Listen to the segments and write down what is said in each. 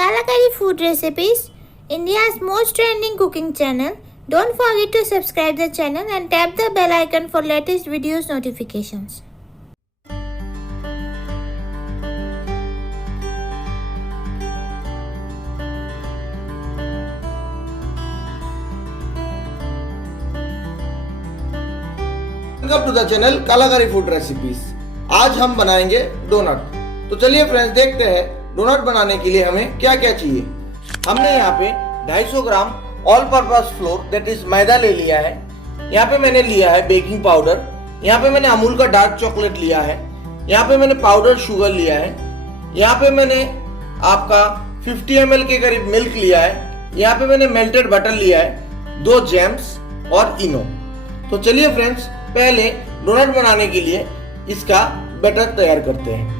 Kalakari Food Recipes, India's most trending cooking channel. Don't forget to subscribe the channel and tap the bell icon for latest videos notifications. Welcome to the channel Kalakari food recipes. आज हम बनाएंगे donut. तो चलिए friends देखते हैं donut बनाने के लिए हमें क्या क्या चाहिए। हमने यहाँ पे 250 gram all purpose flour that is maida ले लिया है। यहाँ पे मैंने लिया है बेकिंग पाउडर। यहाँ पे मैंने अमूल का डार्क चॉकलेट लिया है। यहाँ पे मैंने पाउडर शुगर लिया है। यहाँ पे मैंने आपका 50 ml के करीब मिल्क लिया है। यहाँ पे मैंने मेल्टेड बटर लिया है, 2 जेम्स और इनो। तो चलिए फ्रेंड्स पहले डोनट बनाने के लिए इसका बैटर तैयार करते हैं।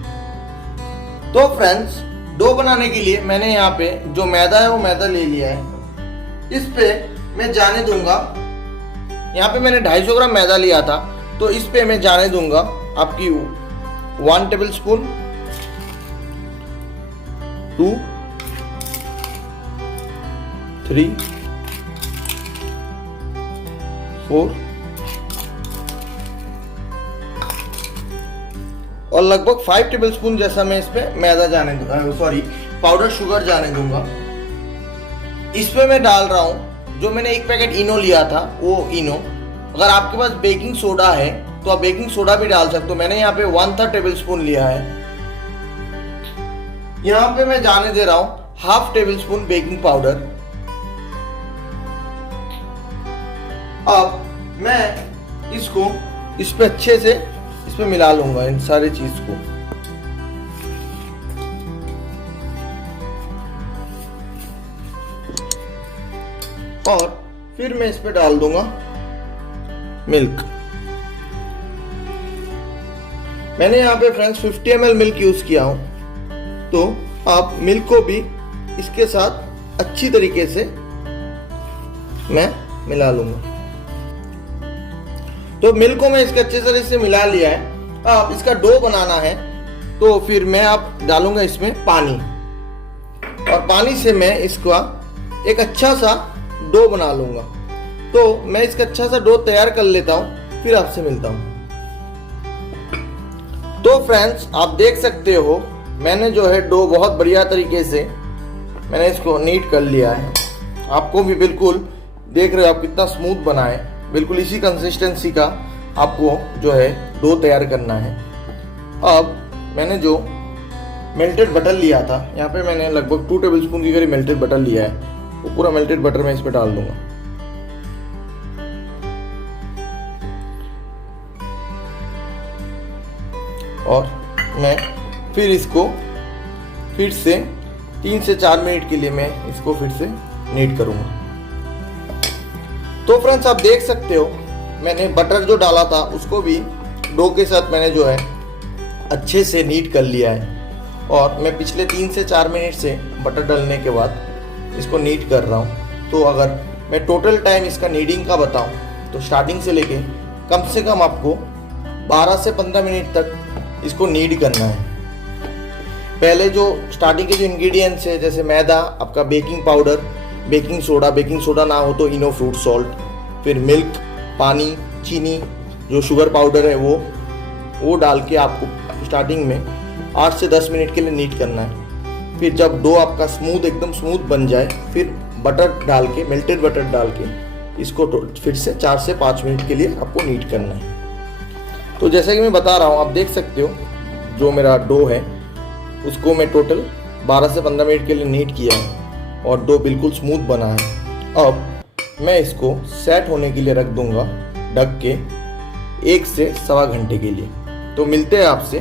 तो फ्रेंड्स डो बनाने के लिए मैंने यहाँ पे जो मैदा है वो मैदा ले लिया है। इस पे मैं जाने दूंगा, यहाँ पे मैंने 250 ग्राम मैदा लिया था, तो इस पे मैं जाने दूंगा आपकी 1 टेबल स्पून, 2, 3, 4 और लगभग 5 टेबलस्पून जैसा मैं इसमें मैदा जाने दूंगा, पाउडर शुगर जाने दूंगा। इसमें मैं डाल रहा हूं जो मैंने 1 पैकेट इनो लिया था वो इनो। अगर आपके पास बेकिंग सोडा है तो आप बेकिंग सोडा भी डाल सकते हो। मैंने यहाँ पे 1/3 टेबलस्पून लिया है। यहाँ पे मैं जाने दे रहा हूं 1/2 टेबलस्पून बेकिंग पाउडर। अब मैं इसको इस पे अच्छे से इसमें मिला लूंगा इन सारी चीज को। और फिर मैं इस पे डाल दूंगा मिल्क। मैंने यहाँ पे फ्रेंड्स 50 ml मिल्क यूज किया हूं, तो आप मिल्क को भी इसके साथ अच्छी तरीके से मैं मिला लूंगा। तो मिल्क को मैं इसके अच्छे तरीके से मिला लिया है। अब इसका डो बनाना है, तो फिर मैं अब डालूंगा इसमें पानी, और पानी से मैं इसका एक अच्छा सा डो बना लूंगा। तो मैं इसका अच्छा सा डो तैयार कर लेता हूं, फिर आपसे मिलता हूं। तो फ्रेंड्स आप देख सकते हो मैंने जो है डो बहुत बढ़िया तरीके से मैंने इसको नीट कर लिया है। आपको भी बिल्कुल देख रहे हो आप कितना स्मूथ बना है। बिल्कुल इसी कंसिस्टेंसी का आपको जो है डो तैयार करना है। अब मैंने जो मेल्टेड बटर लिया था, यहाँ पे मैंने लगभग 2 टेबलस्पून की करीब मेल्टेड बटर लिया है, वो पूरा मेल्टेड बटर मैं इस पे डाल दूंगा। और मैं फिर इसको फिर से 3 से 4 मिनट के लिए मैं इसको फिर से नीट करूंगा। तो फ्रेंड्स आप देख सकते हो मैंने बटर जो डाला था उसको भी डो के साथ मैंने जो है अच्छे से नीट कर लिया है। और मैं पिछले 3 से 4 मिनट से बटर डालने के बाद इसको नीट कर रहा हूँ। तो अगर मैं टोटल टाइम इसका नीडिंग का बताऊँ तो स्टार्टिंग से लेके कम से कम आपको 12 से 15 मिनट तक इसको नीड करना है। पहले जो स्टार्टिंग के जो इंग्रेडिएंट्स है जैसे मैदा, आपका बेकिंग पाउडर, बेकिंग सोडा ना हो तो इनो फ्रूट सॉल्ट, फिर मिल्क, पानी, चीनी, जो शुगर पाउडर है वो डाल के आपको स्टार्टिंग में 8 से 10 मिनट के लिए नीट करना है। फिर जब डो आपका एकदम स्मूथ बन जाए, फिर बटर डाल के, मेल्टेड बटर डाल के इसको फिर से 4 से 5 मिनट के लिए आपको नीट करना है। तो जैसा कि मैं बता रहा हूँ आप देख सकते हो जो मेरा डो है उसको मैं टोटल 12 से 15 मिनट के लिए नीट किया है और डो बिल्कुल स्मूथ बना है। अब मैं इसको सेट होने के लिए रख दूंगा ढक के 1 से 1.25 घंटे के लिए। तो मिलते हैं आपसे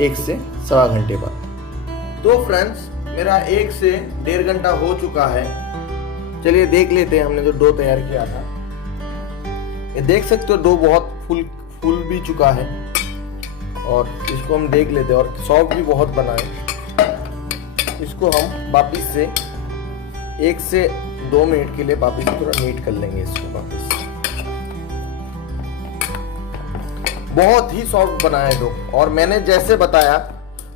1 से 1.25 घंटे बाद। तो फ्रेंड्स मेरा 1 से 1.5 घंटा हो चुका है। चलिए देख लेते हैं हमने जो डो तैयार किया था। ये देख सकते हो डो बहुत फूल भी चुका है और इसको हम देख लेते हैं, और सॉफ्ट भी बहुत बना है। इसको हम वापिस से 1 से 2 मिनट के लिए वापिस थोड़ा नीट कर लेंगे इसको वापिस। बहुत ही सॉफ्ट बना है डो, और मैंने जैसे बताया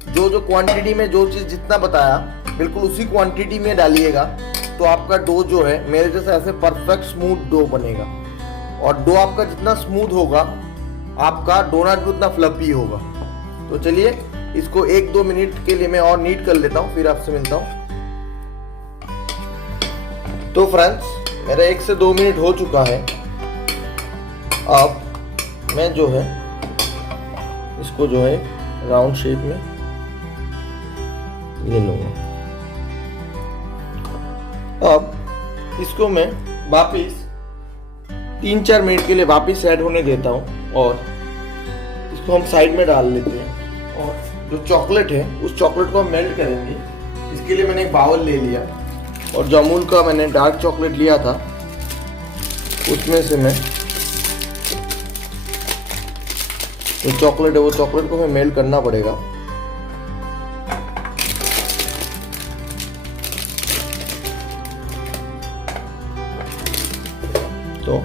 जो क्वांटिटी में जो चीज जितना बताया बिल्कुल उसी क्वांटिटी में डालिएगा तो आपका डो जो है मेरे जैसा ऐसे परफेक्ट स्मूथ डो बनेगा। और डो आपका जितना स्मूथ होगा आपका डोनट भी उतना फ्लफी होगा। तो चलिए इसको 1-2 मिनट के लिए मैं और नीट कर लेता हूँ, फिर आपसे मिलता हूँ। तो फ्रेंड्स मेरा 1 से 2 मिनट हो चुका है। अब मैं जो है इसको जो है राउंड शेप में ले लूंगा। अब इसको मैं वापिस 3-4 मिनट के लिए वापिस सेट होने देता हूँ और इसको हम साइड में डाल लेते हैं। और जो चॉकलेट है उस चॉकलेट को हम मेल्ट करेंगे। इसके लिए मैंने एक बाउल ले लिया और जो अमूल का मैंने डार्क चॉकलेट लिया था उसमें से मैं जो चॉकलेट है वो चॉकलेट को हमें मेल्ट करना पड़ेगा। तो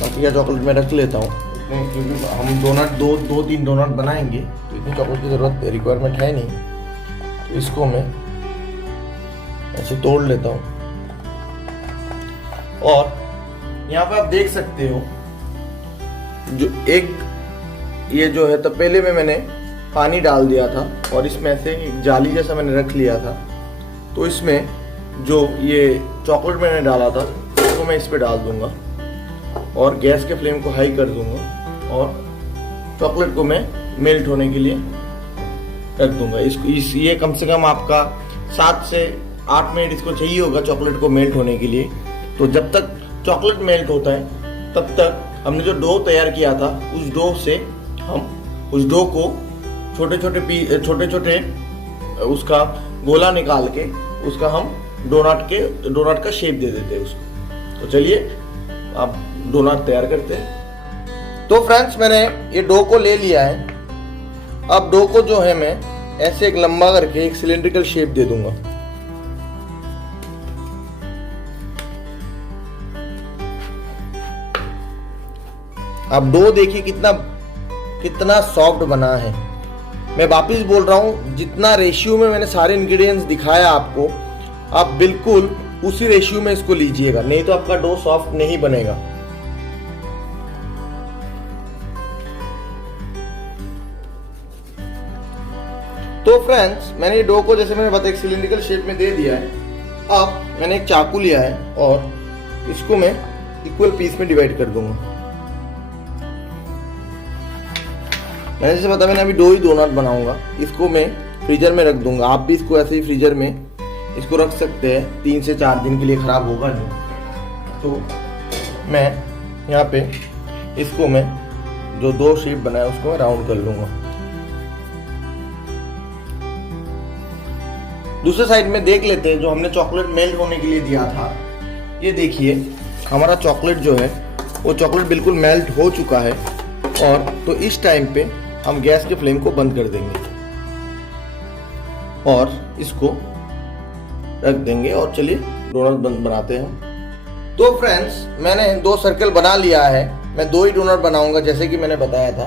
बाकी का चॉकलेट मैं रख लेता हूँ क्योंकि हम डोनट 2-3 डोनट बनाएंगे तो इतनी चॉकलेट की ज़रूरत रिक्वायरमेंट है नहीं। तो इसको मैं ऐसे तोड़ लेता हूँ और यहाँ पे आप देख सकते हो जो एक ये जो है तपेले में मैंने पानी डाल दिया था और इसमें ऐसे एक जाली जैसा मैंने रख लिया था। तो इसमें जो ये चॉकलेट मैंने डाला था उसको मैं इस पे डाल दूंगा और गैस के फ्लेम को हाई कर दूंगा और चॉकलेट को मैं मेल्ट होने के लिए रख दूंगा। ये कम से कम आपका 7 से 8 मिनट इसको चाहिए होगा चॉकलेट को मेल्ट होने के लिए। तो जब तक चॉकलेट मेल्ट होता है तब तक हमने जो डो तैयार किया था उस डो से हम उस डो को छोटे छोटे उसका गोला निकाल के उसका हम डोनट का शेप दे देते हैं उसको। तो चलिए आप डोनट तैयार करते हैं। तो फ्रेंड्स मैंने ये डो को ले लिया है। अब डो को जो है मैं ऐसे एक लंबा करके एक सिलेंड्रिकल शेप दे दूंगा। अब डो देखिए कितना सॉफ्ट बना है। मैं वापस बोल रहा हूं जितना रेशियो में मैंने सारे इंग्रेडिएंट्स दिखाया आपको आप बिल्कुल उसी रेशियो में इसको लीजिएगा, नहीं तो आपका डो सॉफ्ट नहीं बनेगा। तो फ्रेंड्स मैंने ये डो को जैसे मैंने बताया एक सिलिंड्रिकल शेप में दे दिया है। अब मैंने एक चाकू लिया है और इसको मैं इक्वल पीस में डिवाइड कर दूंगा। मैंने जैसे बताया मैंने अभी 2 ही डोनट बनाऊंगा। इसको मैं फ्रीजर में रख दूंगा। आप भी इसको ऐसे ही फ्रीजर में इसको रख सकते हैं, 3 से 4 दिन के लिए खराब होगा नहीं। तो मैं यहाँ पे इसको मैं जो 2 शेप बनाया उसको मैं राउंड कर लूंगा। दूसरे साइड में देख लेते हैं जो हमने चॉकलेट मेल्ट होने के लिए दिया था। ये देखिए हमारा चॉकलेट जो है वो चॉकलेट बिल्कुल मेल्ट हो चुका है। और तो इस टाइम पे हम गैस के फ्लेम को बंद कर देंगे और इसको रख देंगे और चलिए डोनट बनाते हैं। तो फ्रेंड्स मैंने 2 सर्कल बना लिया है। मैं 2 ही डोनट बनाऊंगा जैसे कि मैंने बताया था।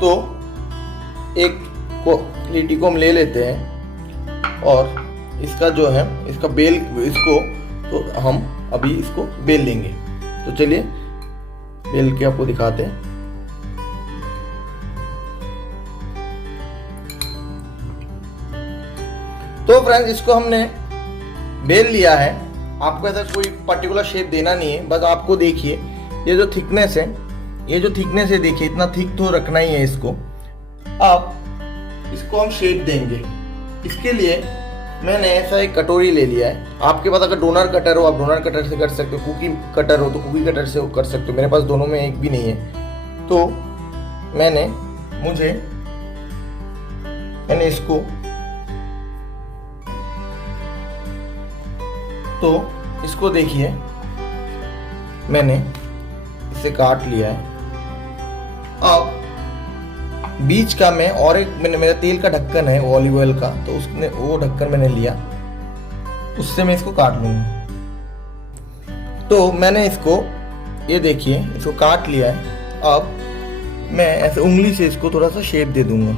तो एक लिट्टी को हम ले लेते हैं और इसका जो है इसका बेल इसको तो हम अभी इसको बेल लेंगे। तो चलिए बेल के आपको दिखाते हैं। तो फ्रेंड्स इसको हमने बेल लिया है। आपको ऐसा कोई पर्टिकुलर शेप देना नहीं है, बस आपको देखिए ये जो थिकनेस है देखिए इतना थिक तो रखना ही है इसको। अब इसको हम शेप देंगे। इसके लिए मैंने ऐसा एक कटोरी ले लिया है। आपके पास अगर डोनर कटर हो आप डोनर कटर से कर सकते हो, कुकी कटर हो तो कुकी कटर से कर सकते हो। मेरे पास दोनों में एक भी नहीं है। तो मैंने इसको तो इसको देखिए मैंने इसे काट लिया है। अब बीच का मैं और एक मेरा तेल का ढक्कन है ऑलिव ऑयल का, तो उसने वो ढक्कन मैंने लिया, उससे मैं इसको काट लूंगा। तो मैंने इसको ये देखिए इसको काट लिया है। अब मैं ऐसे उंगली से इसको थोड़ा सा शेप दे दूंगा।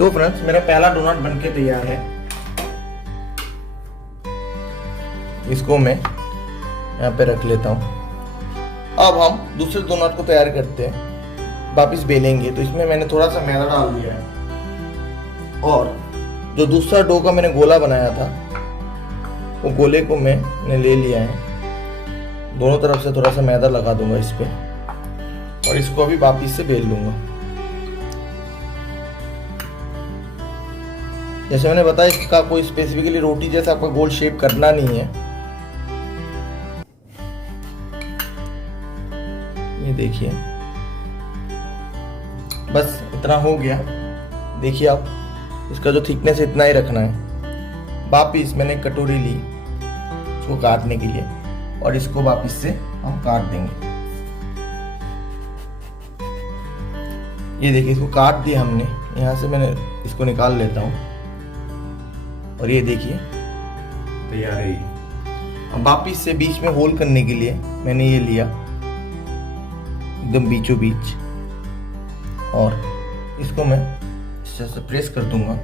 तो फ्रेंड्स मेरा पहला डोनट बनके तैयार है। इसको मैं यहाँ पे रख लेता हूँ। अब हम दूसरे डोनट को तैयार करते हैं, वापिस बेलेंगे। तो इसमें मैंने थोड़ा सा मैदा डाल दिया है और जो दूसरा डो का मैंने गोला बनाया था वो गोले को मैंने ले लिया है। दोनों तरफ से थोड़ा सा मैदा लगा दूंगा इस पे और इसको अभी वापिस से बेल लूंगा। जैसे मैंने बताया, इसका कोई स्पेसिफिकली रोटी जैसा आपका गोल शेप करना नहीं है। ये देखिए, बस इतना हो गया। देखिए आप, इसका जो थिकनेस इतना ही रखना है। वापिस मैंने कटोरी ली इसको काटने के लिए और इसको वापिस से हम काट देंगे। ये देखिए, इसको काट दिया हमने। यहाँ से मैंने इसको निकाल लेता हूँ और ये देखिए तैयार है। अब वापिस से बीच में होल करने के लिए मैंने ये लिया एकदम बीचों बीच और इसको मैं इस तरह से प्रेस कर दूंगा।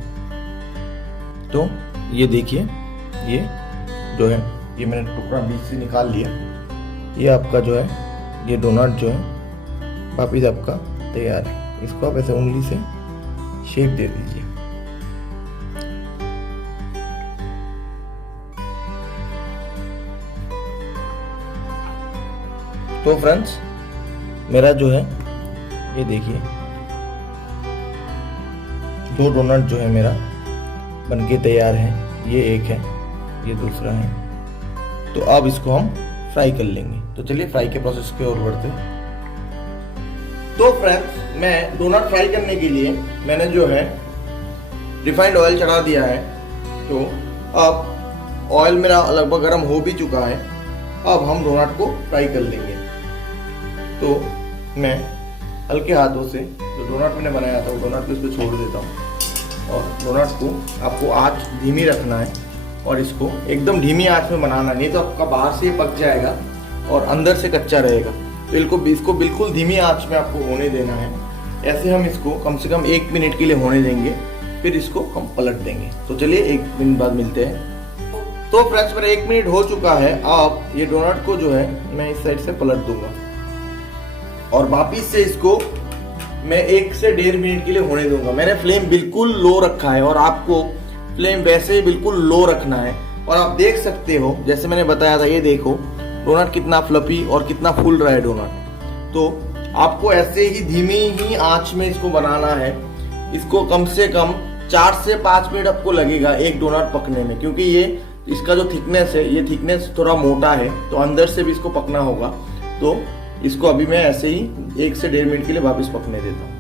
तो ये देखिए, ये जो है ये मैंने टुकड़ा बीच से निकाल लिया। ये आपका जो है ये डोनट जो है वापिस आपका तैयार है। इसको आप ऐसे उंगली से शेप दे दीजिए। तो फ्रेंड्स मेरा जो है ये देखिए, दो डोनट जो है मेरा बनके तैयार है। ये एक है, ये दूसरा है। तो अब इसको हम फ्राई कर लेंगे। तो चलिए फ्राई के प्रोसेस की ओर बढ़ते हैं। तो फ्रेंड्स, मैं डोनट फ्राई करने के लिए मैंने जो है रिफाइंड ऑयल चढ़ा दिया है। तो अब ऑयल मेरा लगभग गर्म हो भी चुका है। अब हम डोनट को फ्राई कर लेंगे। तो मैं हल्के हाथों से जो डोनट मैंने बनाया था वो डोनट को इस पर छोड़ देता हूँ और डोनट को आपको आंच धीमी रखना है और इसको एकदम धीमी आंच में बनाना, नहीं तो आपका बाहर से पक जाएगा और अंदर से कच्चा रहेगा। तो इसको बिल्कुल धीमी आंच में आपको होने देना है। ऐसे हम इसको कम से कम 1 मिनट के लिए होने देंगे, फिर इसको हम पलट देंगे। तो चलिए 1 मिनट बाद मिलते हैं। तो फ्रेंड्स मेरा 1 मिनट हो चुका है। अब ये डोनट को जो है मैं इस साइड से पलट दूंगा और वापिस से इसको मैं 1 से 1.5 मिनट के लिए होने दूंगा। मैंने फ्लेम बिल्कुल लो रखा है और आपको फ्लेम वैसे ही बिल्कुल लो रखना है। और आप देख सकते हो, जैसे मैंने बताया था, ये देखो डोनट कितना फ्लफी और कितना फूल रहा है डोनट। तो आपको ऐसे ही धीमी ही आंच में इसको बनाना है। इसको कम से कम 4 से 5 मिनट आपको लगेगा एक डोनट पकने में, क्योंकि ये इसका जो थिकनेस है, ये थिकनेस थोड़ा मोटा है, तो अंदर से भी इसको पकना होगा। तो इसको अभी मैं ऐसे ही 1 से 1.5 मिनट के लिए वापस पकने देता हूँ।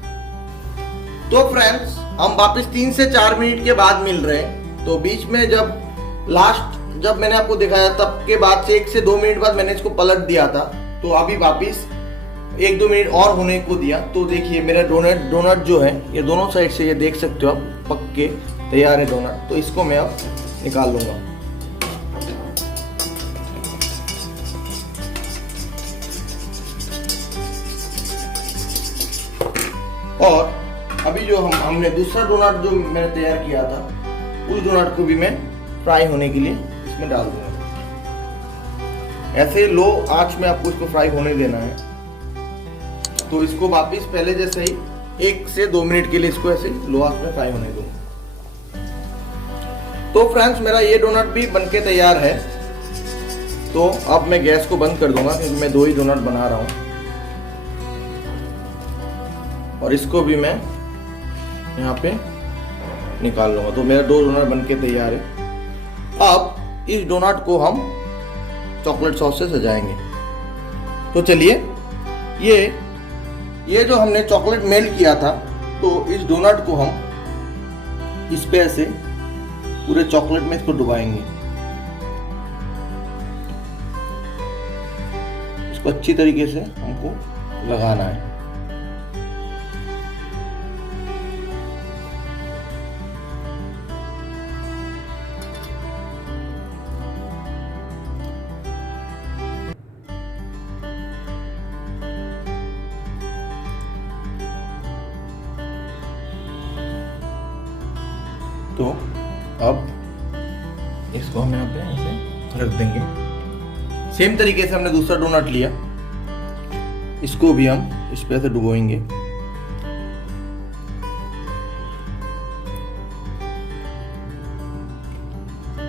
तो फ्रेंड्स हम वापस 3 से 4 मिनट के बाद मिल रहे हैं। तो बीच में जब मैंने आपको दिखाया तब के बाद से 1 से 2 मिनट बाद मैंने इसको पलट दिया था। तो अभी वापस 1-2 मिनट और होने को दिया। तो देखिए मेरा डोनट जो है ये दोनों साइड से, ये देख सकते हो आप, पक के तैयार है डोनट। तो इसको मैं अब निकाल लूंगा। और अभी जो हमने दूसरा डोनट जो मैंने तैयार किया था, उस डोनट को भी मैं फ्राई होने के लिए इसमें डाल दूंगा। ऐसे लो आंच में आपको इसको फ्राई होने देना है। तो इसको वापस पहले जैसे ही 1 से 2 मिनट के लिए इसको ऐसे लो आंच में फ्राई होने दूंगा। तो फ्रेंड्स मेरा ये डोनट भी बनके तैयार है। तो अब मैं गैस को बंद कर दूंगा, क्योंकि मैं 2 ही डोनट बना रहा हूँ। और इसको भी मैं यहाँ पे निकाल लूंगा। तो मेरा 2 डोनट बनके तैयार है। अब इस डोनट को हम चॉकलेट सॉस से सजाएंगे। तो चलिए, ये जो हमने चॉकलेट मेल्ट किया था, तो इस डोनट को हम इस पे ऐसे पूरे चॉकलेट में इसको डुबाएंगे। इसको अच्छी तरीके से हमको लगाना है। तो अब इसको हम यहाँ पे ऐसे रख देंगे। सेम तरीके से हमने दूसरा डोनट लिया, इसको भी हम इस पे ऐसे डुबोएंगे।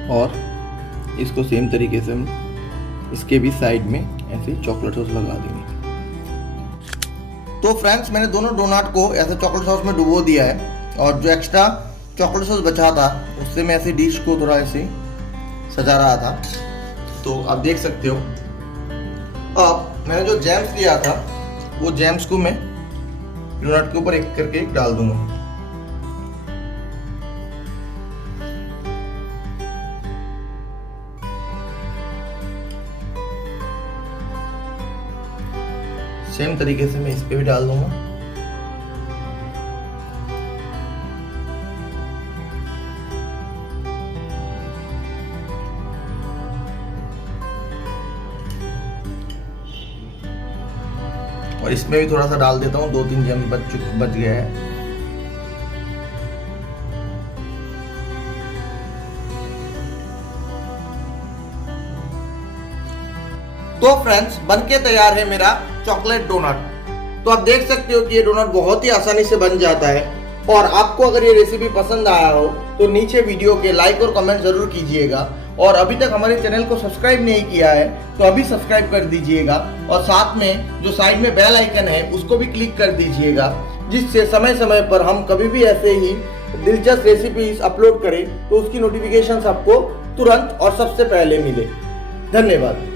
और इसको सेम तरीके से हम इसके भी साइड में ऐसे चॉकलेट सॉस लगा देंगे। तो फ्रेंड्स, मैंने दोनों डोनट को ऐसे चॉकलेट सॉस में डुबो दिया है, और जो एक्स्ट्रा चॉकलेट सॉस बचा था उससे मैं ऐसे डिश को थोड़ा ऐसे सजा रहा था। तो आप देख सकते हो। अब मैंने जो जैम्स लिया था वो जैम्स को मैं डोनट के ऊपर एक करके डाल दूंगा। सेम तरीके से मैं इस पे भी डाल दूंगा। और इसमें भी थोड़ा सा डाल देता हूँ, 2-3 जैम बच गया है। तो फ्रेंड्स, बनके तैयार है मेरा चॉकलेट डोनट। तो आप देख सकते हो कि ये डोनट बहुत ही आसानी से बन जाता है। और आपको अगर ये रेसिपी पसंद आया हो तो नीचे वीडियो के लाइक और कमेंट जरूर कीजिएगा। और अभी तक हमारे चैनल को सब्सक्राइब नहीं किया है तो अभी सब्सक्राइब कर दीजिएगा, और साथ में जो साइड में बेल आइकन है उसको भी क्लिक कर दीजिएगा, जिससे समय समय पर हम कभी भी ऐसे ही दिलचस्प रेसिपीज अपलोड करें तो उसकी नोटिफिकेशन आपको तुरंत और सबसे पहले मिले। धन्यवाद।